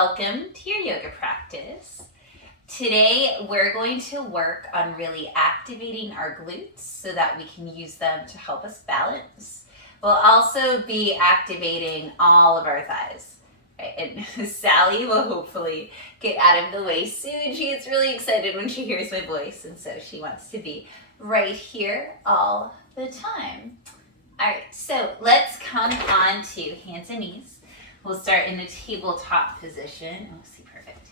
Welcome to your yoga practice. Today we're going to work on really activating our glutes so that we can use them to help us balance. We'll also be activating all of our thighs. Right? And Sally will hopefully get out of the way soon. She gets really excited when she hears my voice, and so she wants to be right here all the time. All right, so let's come on to hands and knees. We'll start in the tabletop position. Oh, see, perfect.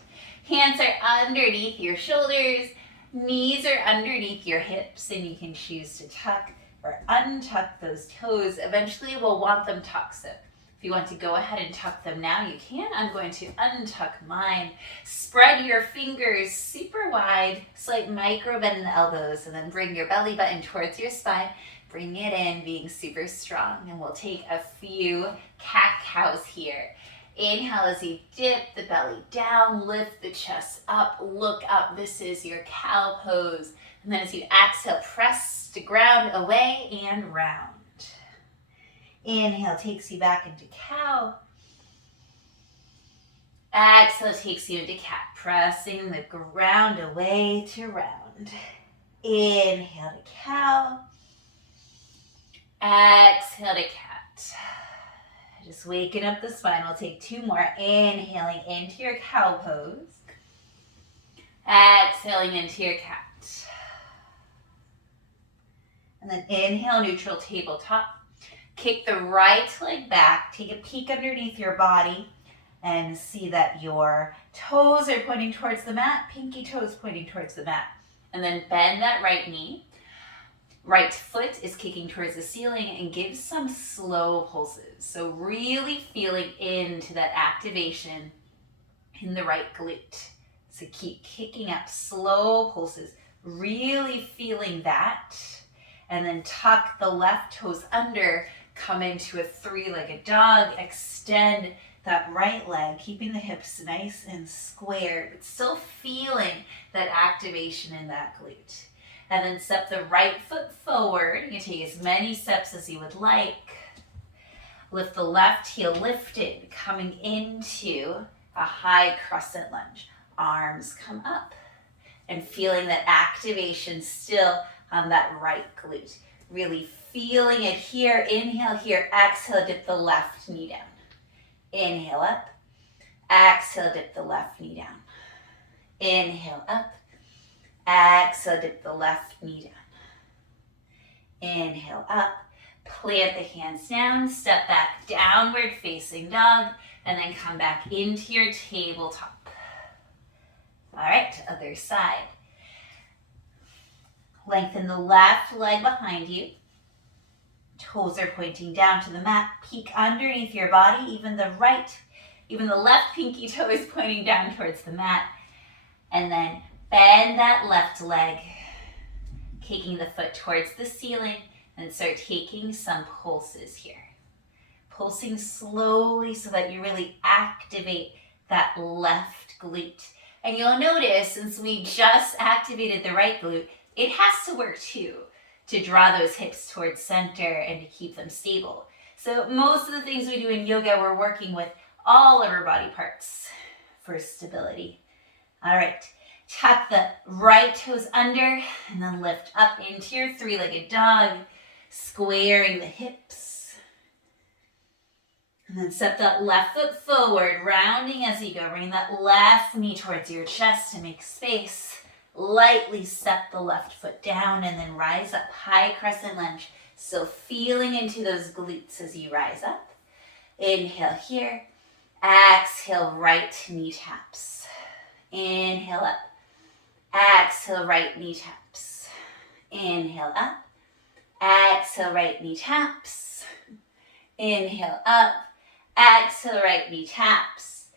Hands are underneath your shoulders. Knees are underneath your hips, and you can choose to tuck or untuck those toes. Eventually, we'll want them tucked. So if you want to go ahead and tuck them now, you can. I'm going to untuck mine. Spread your fingers super wide, slight micro bend in the elbows, and then bring your belly button towards your spine. Bring it in, being super strong, and we'll take a few cat-cows here. Inhale as you dip the belly down, lift the chest up, look up. This is your cow pose. And then as you exhale, press the ground away and round. Inhale takes you back into cow. Exhale takes you into cat, pressing the ground away to round. Inhale to cow. Exhale to cat. Just waking up the spine. We'll take two more. Inhaling into your cow pose. Exhaling into your cat. And then inhale, neutral tabletop. Kick the right leg back. Take a peek underneath your body and see that your toes are pointing towards the mat. Pinky toes pointing towards the mat. And then bend that right knee. Right foot is kicking towards the ceiling, and give some slow pulses. So really feeling into that activation in the right glute. So keep kicking up slow pulses, really feeling that. And then tuck the left toes under, come into a three-legged dog, extend that right leg, keeping the hips nice and squared, but still feeling that activation in that glute. And then step the right foot forward. You can take as many steps as you would like. Lift the left heel lifted, coming into a high crescent lunge. Arms come up and feeling that activation still on that right glute. Really feeling it here. Inhale here. Exhale, dip the left knee down. Inhale up. Exhale, dip the left knee down. Inhale up. Exhale, dip the left knee down. Inhale up, plant the hands down, step back, downward facing dog, and then come back into your tabletop. All right, other side. Lengthen the left leg behind you. Toes are pointing down to the mat. Peek underneath your body, even the left pinky toe is pointing down towards the mat. And then bend that left leg, kicking the foot towards the ceiling, and start taking some pulses here. Pulsing slowly so that you really activate that left glute. And you'll notice, since we just activated the right glute, it has to work too, to draw those hips towards center and to keep them stable. So most of the things we do in yoga, we're working with all of our body parts for stability. All right. Tuck the right toes under and then lift up into your three-legged dog, squaring the hips. And then step that left foot forward, rounding as you go. Bring that left knee towards your chest to make space. Lightly step the left foot down and then rise up, high crescent lunge. So feeling into those glutes as you rise up. Inhale here. Exhale, right knee taps. Inhale up. Exhale, right knee taps. Inhale up. Exhale, right knee taps. Inhale up. Exhale, right knee taps.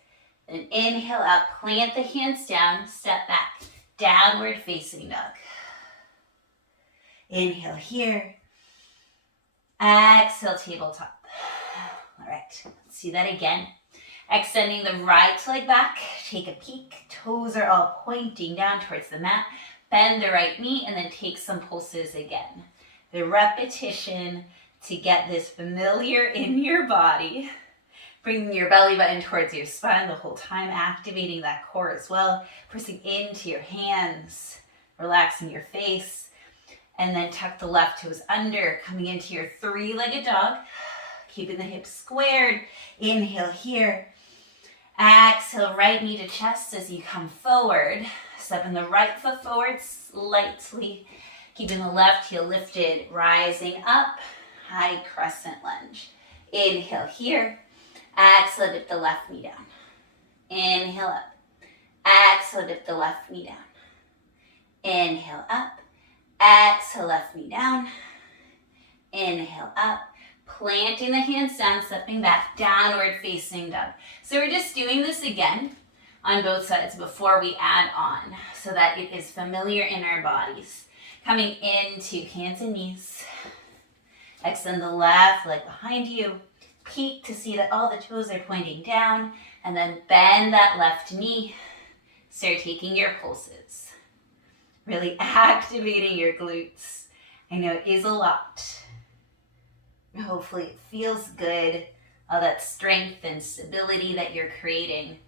And inhale up. Plant the hands down. Step back. Downward facing dog. Inhale here. Exhale, tabletop. All right, let's do that again. Extending the right leg back, take a peek. Toes are all pointing down towards the mat. Bend the right knee and then take some pulses again. The repetition to get this familiar in your body Bringing your belly button towards your spine the whole time, activating that core as well. Pressing into your hands, relaxing your face. And then tuck the left toes under, coming into your three-legged dog. Keeping the hips squared. Inhale here. Exhale, right knee to chest as you come forward. Stepping the right foot forward slightly. Keeping the left heel lifted, rising up. High crescent lunge. Inhale here. Exhale, dip the left knee down. Inhale up. Exhale, dip the left knee down. Inhale up. Exhale, left knee down. Inhale up. Planting the hands down, stepping back, downward facing dog. So we're just doing this again on both sides before we add on so that it is familiar in our bodies. Coming into hands and knees. Extend the left leg behind you. Peek to see that all the toes are pointing down. And then bend that left knee. Start taking your pulses. Really activating your glutes. I know it is a lot. Hopefully it feels good. All that strength and stability that you're creating.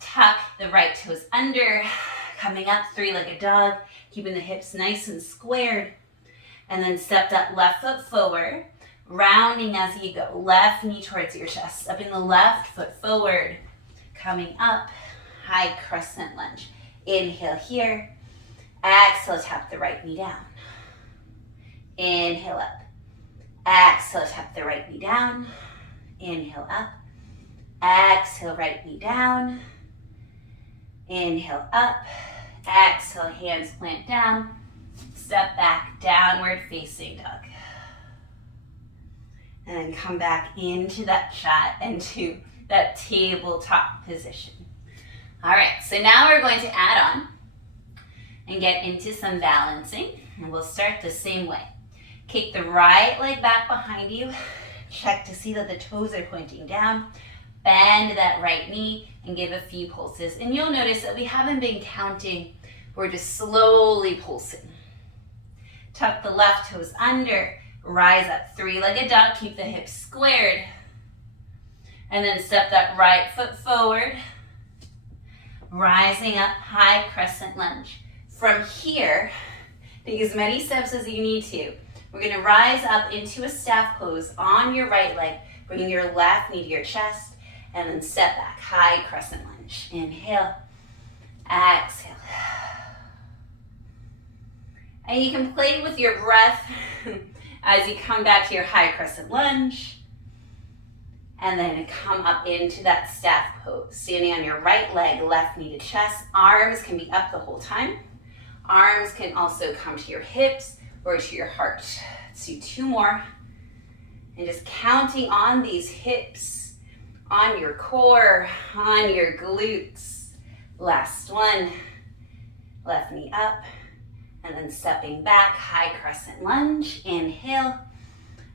Tuck the right toes under. Coming up, three-legged dog. Keeping the hips nice and squared. And then step that left foot forward. Rounding as you go. Left knee towards your chest. Stepping the left foot forward. Coming up, high crescent lunge. Inhale here. Exhale, tap the right knee down. Inhale up. Exhale, tap the right knee down. Inhale up. Exhale, right knee down. Inhale up. Exhale, hands plant down. Step back, downward facing dog. And then come back into that chat, into that tabletop position. All right, so now we're going to add on and get into some balancing. And we'll start the same way. Kick the right leg back behind you. Check to see that the toes are pointing down. Bend that right knee and give a few pulses. And you'll notice that we haven't been counting. We're just slowly pulsing. Tuck the left toes under. Rise up, three-legged dog. Keep the hips squared. And then step that right foot forward. Rising up, high crescent lunge. From here, take as many steps as you need to. We're going to rise up into a staff pose on your right leg, bringing your left knee to your chest, and then step back, high crescent lunge. Inhale, exhale. And you can play with your breath as you come back to your high crescent lunge, and then come up into that staff pose. Standing on your right leg, left knee to chest. Arms can be up the whole time. Arms can also come to your hips or to your heart. Let's do two more. And just counting on these hips, on your core, on your glutes. Last one. Left knee up. And then stepping back, high crescent lunge. Inhale.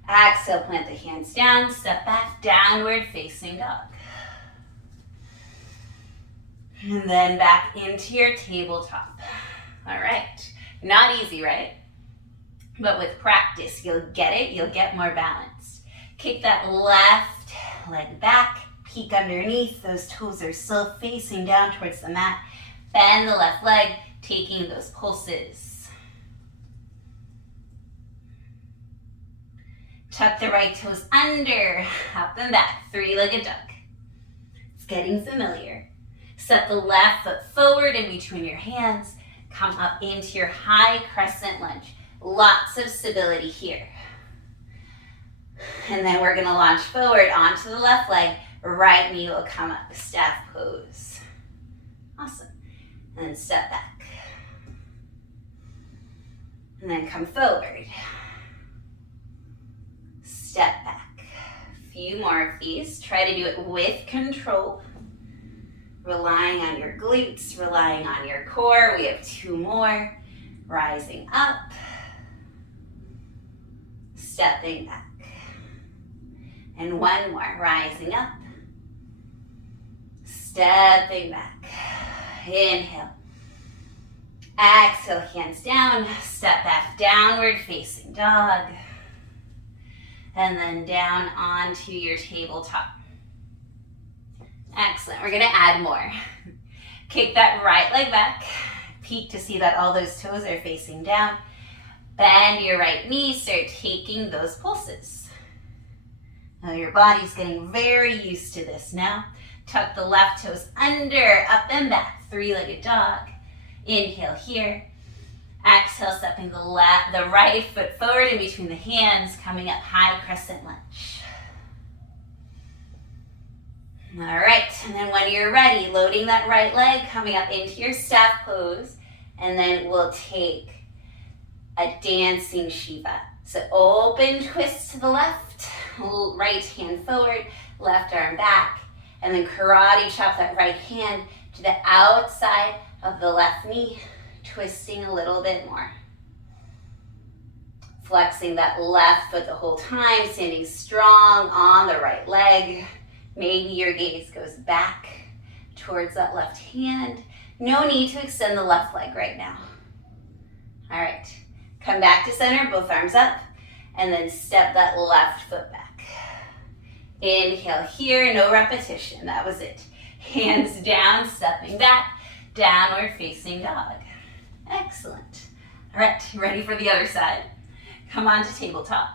Exhale, plant the hands down. Step back, downward facing dog. And then back into your tabletop. All right. Not easy, right? But with practice, you'll get it. You'll get more balanced. Kick that left leg back. Peek underneath. Those toes are still facing down towards the mat. Bend the left leg, taking those pulses. Tuck the right toes under. Up and back. Three-legged dog. It's getting familiar. Step the left foot forward in between your hands. Come up into your high crescent lunge. Lots of stability here. And then we're going to launch forward onto the left leg. Right knee will come up, staff pose. Awesome. And then step back. And then come forward. Step back. A few more of these. Try to do it with control. Relying on your glutes, relying on your core. We have two more. Rising up. Stepping back. And one more. Rising up. Stepping back. Inhale. Exhale, hands down. Step back, downward facing dog. And then down onto your tabletop. Excellent. We're going to add more. Kick that right leg back. Peek to see that all those toes are facing down. Bend your right knee. Start taking those pulses. Now your body's getting very used to this now. Tuck the left toes under, up and back. Three-legged dog. Inhale here. Exhale, stepping the right foot forward in between the hands, coming up high crescent lunge. All right, and then when you're ready, loading that right leg, coming up into your staff pose, and then we'll take a dancing Shiva. So open twist to the left, right hand forward, left arm back, and then karate chop that right hand to the outside of the left knee, twisting a little bit more. Flexing that left foot the whole time, standing strong on the right leg. Maybe your gaze goes back towards that left hand. No need to extend the left leg right now. All right, come back to center, both arms up, and then step that left foot back. Inhale here, no repetition, that was it. Hands down, stepping back, downward facing dog. Excellent. All right, ready for the other side? Come on to tabletop.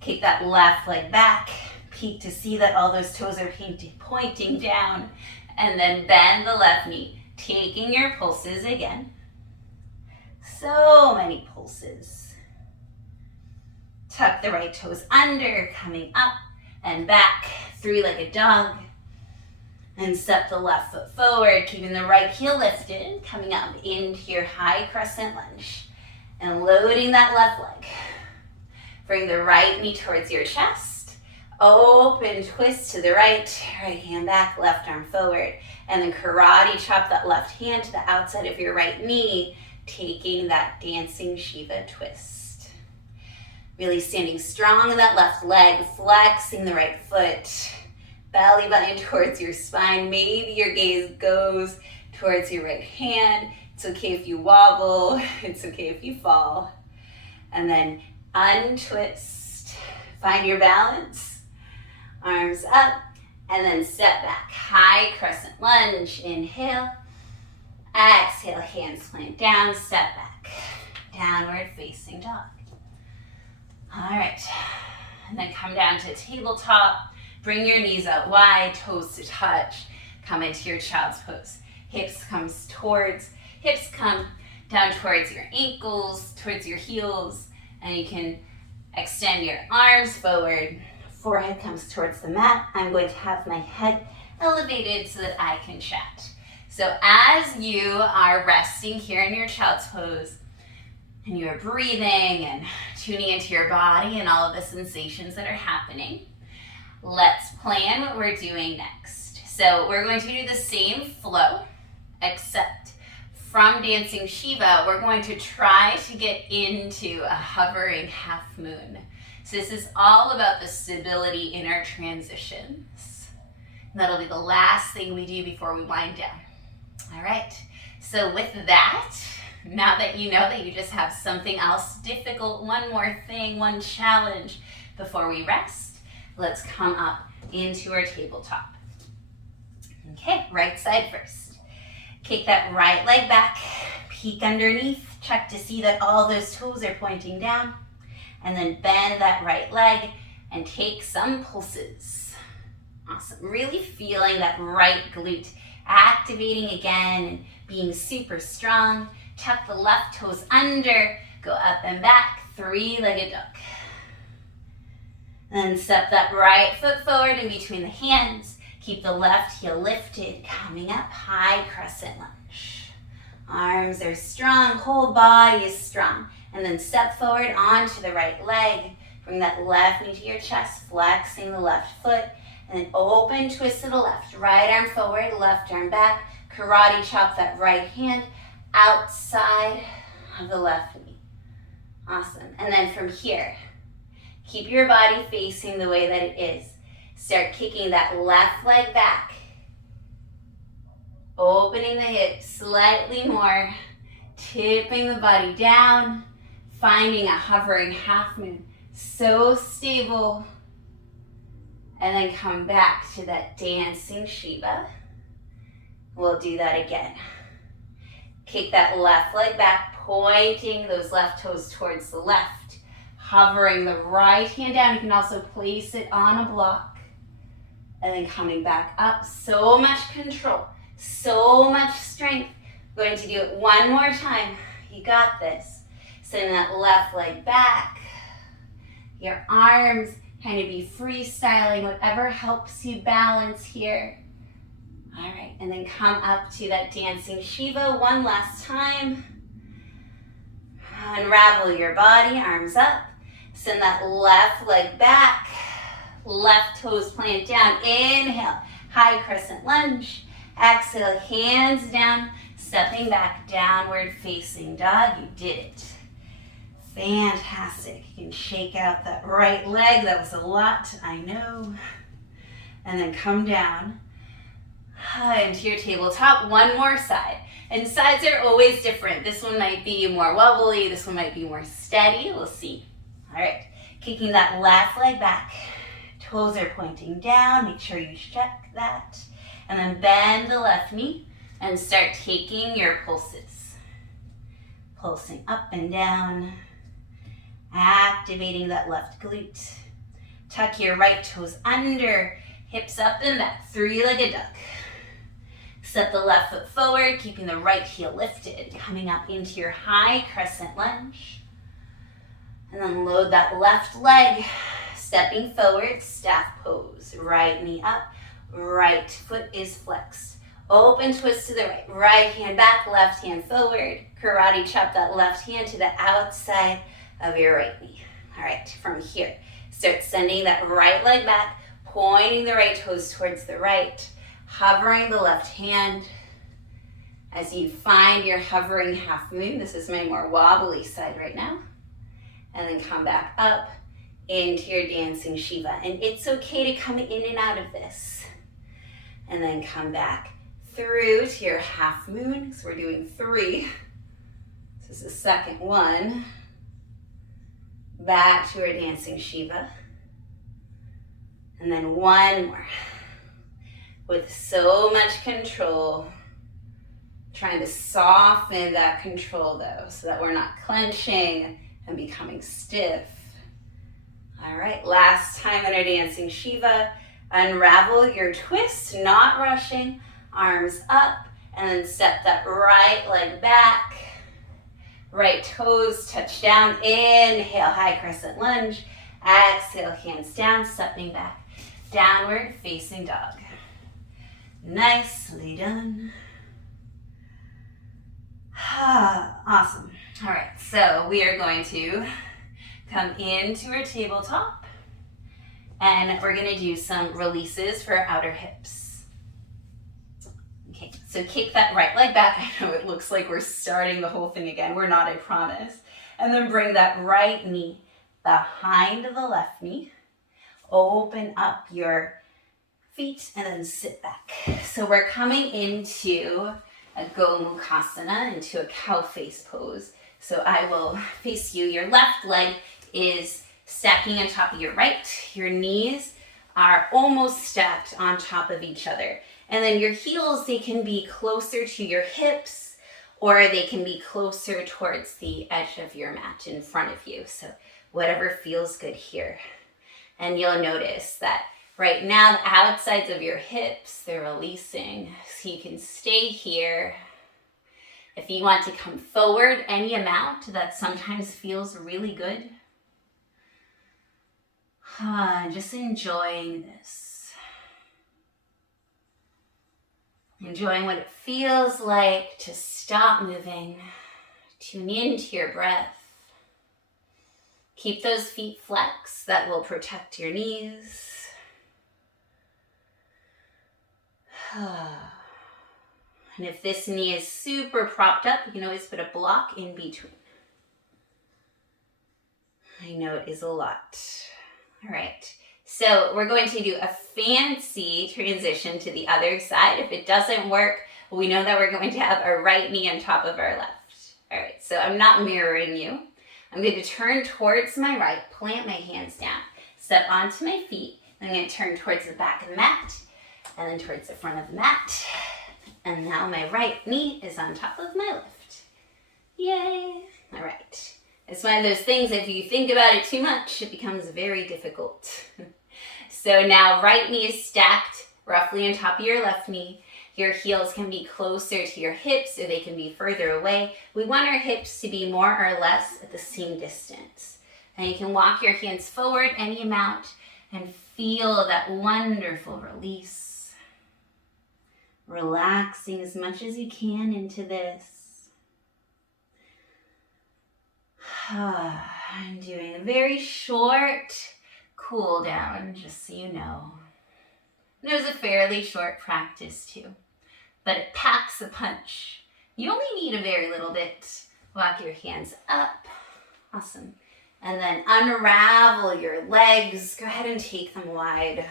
Kick that left leg back. Peek to see that all those toes are pointing down. And then bend the left knee, taking your pulses again. So many pulses. Tuck the right toes under, coming up and back. Three-legged dog. And step the left foot forward, keeping the right heel lifted, coming up into your high crescent lunge. And loading that left leg. Bring the right knee towards your chest. Open twist to the right hand back, left arm forward. And then karate chop that left hand to the outside of your right knee, taking that dancing Shiva twist. Really standing strong in that left leg, flexing the right foot. Belly button towards your spine. Maybe your gaze goes towards your right hand. It's okay if you wobble. It's okay if you fall. And then untwist. Find your balance. Arms up. And then step back. High crescent lunge. Inhale. Exhale. Hands plant down. Step back. Downward facing dog. All right. And then come down to tabletop. Bring your knees out wide, toes to touch. Come into your child's pose. Hips come down towards your ankles, towards your heels, and you can extend your arms forward. Forehead comes towards the mat. I'm going to have my head elevated so that I can chat. So as you are resting here in your child's pose, and you're breathing and tuning into your body and all of the sensations that are happening, let's plan what we're doing next. So we're going to do the same flow, except from dancing Shiva, we're going to try to get into a hovering half moon. So this is all about the stability in our transitions. And that'll be the last thing we do before we wind down. All right, so with that, now that you know that you just have something else difficult, one more thing, one challenge before we rest, let's come up into our tabletop. Okay, right side first. Kick that right leg back, peek underneath, check to see that all those toes are pointing down, and then bend that right leg and take some pulses. Awesome, really feeling that right glute activating again and being super strong. Tuck the left toes under, go up and back, three-legged dog. Then step that right foot forward in between the hands. Keep the left heel lifted, coming up, high crescent lunge. Arms are strong, whole body is strong. And then step forward onto the right leg. Bring that left knee to your chest, flexing the left foot. And then open twist to the left. Right arm forward, left arm back. Karate chop that right hand outside of the left knee. Awesome. And then from here, keep your body facing the way that it is. Start kicking that left leg back. Opening the hips slightly more. Tipping the body down. Finding a hovering half moon. So stable. And then come back to that dancing Shiva. We'll do that again. Kick that left leg back, pointing those left toes towards the left. Hovering the right hand down. You can also place it on a block. And then coming back up. So much control. So much strength. Going to do it one more time. You got this. Send that left leg back. Your arms kind of be freestyling, whatever helps you balance here. All right, and then come up to that dancing Shiva one last time. Unravel your body, arms up. Send that left leg back. Left toes plant down. Inhale, high crescent lunge. Exhale, hands down. Stepping back, downward facing dog. You did it. Fantastic. You can shake out that right leg. That was a lot, I know. And then come down into your tabletop. One more side. And sides are always different. This one might be more wobbly. This one might be more steady. We'll see. All right. Kicking that left leg back. Toes are pointing down. Make sure you check that. And then bend the left knee and start taking your pulses. Pulsing up and down. Activating that left glute. Tuck your right toes under, hips up and back, three-legged duck. Step the left foot forward, keeping the right heel lifted, coming up into your high crescent lunge. And then load that left leg, stepping forward, staff pose. Right knee up, right foot is flexed. Open twist to the right, right hand back, left hand forward. Karate chop that left hand to the outside of your right knee. All right, from here, start sending that right leg back, pointing the right toes towards the right, hovering the left hand. As you find your hovering half moon, this is my more wobbly side right now. And then come back up into your dancing Shiva. And it's okay to come in and out of this. And then come back through to your half moon. So we're doing 3. This is the second one. Back to our dancing Shiva. And then one more. With so much control. Trying to soften that control though, so that we're not clenching and becoming stiff. All right, last time in our dancing Shiva. Unravel your twist, not rushing. Arms up, and then step that right leg back. Right toes touch down. Inhale, high crescent lunge. Exhale, hands down, stepping back. Downward facing dog. Nicely done. Awesome. All right, so we are going to come into our tabletop and we're going to do some releases for our outer hips. Okay, so kick that right leg back. I know it looks like we're starting the whole thing again. We're not, I promise. And then bring that right knee behind the left knee. Open up your feet and then sit back. So we're coming into a Gomukhasana, into a cow face pose. So I will face you. Your left leg is stacking on top of your right. Your knees are almost stacked on top of each other. And then your heels, they can be closer to your hips or they can be closer towards the edge of your mat in front of you. So whatever feels good here. And you'll notice that right now the outsides of your hips, they're releasing. So you can stay here. If you want to come forward any amount, that sometimes feels really good. Just enjoying this. Enjoying what it feels like to stop moving. Tune into your breath. Keep those feet flexed. That will protect your knees. And if this knee is super propped up, you can always put a block in between. I know it is a lot. All right, so we're going to do a fancy transition to the other side. If it doesn't work, we know that we're going to have our right knee on top of our left. All right, so I'm not mirroring you. I'm going to turn towards my right, plant my hands down, step onto my feet, I'm going to turn towards the back of the mat and then towards the front of the mat. And now my right knee is on top of my left. Yay! All right. It's one of those things, if you think about it too much, it becomes very difficult. So now right knee is stacked roughly on top of your left knee. Your heels can be closer to your hips or they can be further away. We want our hips to be more or less at the same distance. And you can walk your hands forward any amount and feel that wonderful release. Relaxing as much as you can into this. I'm doing a very short cool down, just so you know. And it was a fairly short practice too, but it packs a punch. You only need a very little bit. Walk your hands up. Awesome. And then unravel your legs. Go ahead and take them wide.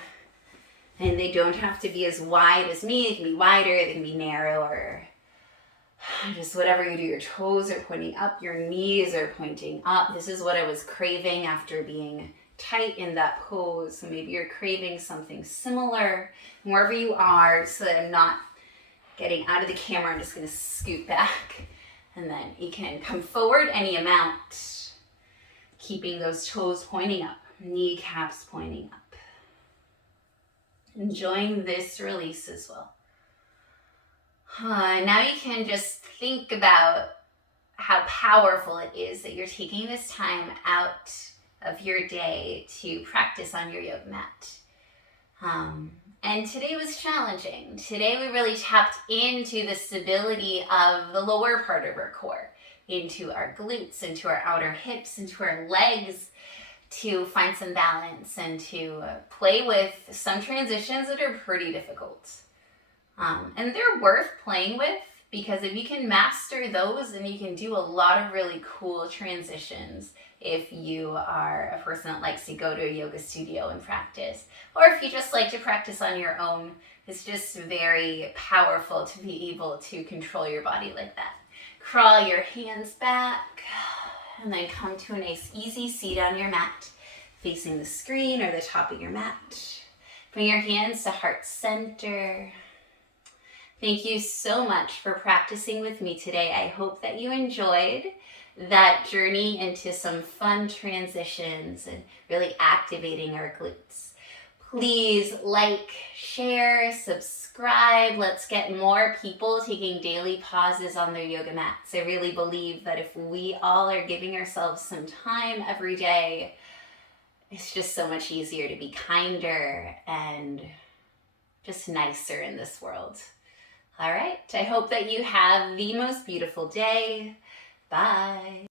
And they don't have to be as wide as me. They can be wider, they can be narrower. Just whatever you do. Your toes are pointing up, your knees are pointing up. This is what I was craving after being tight in that pose. So maybe you're craving something similar. Wherever you are, so that I'm not getting out of the camera, I'm just going to scoot back. And then you can come forward any amount, keeping those toes pointing up, kneecaps pointing up. Enjoying this release as well. Now you can just think about how powerful it is that you're taking this time out of your day to practice on your yoga mat. And today was challenging. Today we really tapped into the stability of the lower part of our core, into our glutes, into our outer hips, into our legs, to find some balance and to play with some transitions that are pretty difficult. And they're worth playing with, because if you can master those, then you can do a lot of really cool transitions if you are a person that likes to go to a yoga studio and practice. Or if you just like to practice on your own, it's just very powerful to be able to control your body like that. Crawl your hands back and then come to a nice easy seat on your mat, facing the screen or the top of your mat. Bring your hands to heart center. Thank you so much for practicing with me today. I hope that you enjoyed that journey into some fun transitions and really activating our glutes. Please like, share, subscribe. Let's get more people taking daily pauses on their yoga mats. I really believe that if we all are giving ourselves some time every day, it's just so much easier to be kinder and just nicer in this world. All right, I hope that you have the most beautiful day. Bye.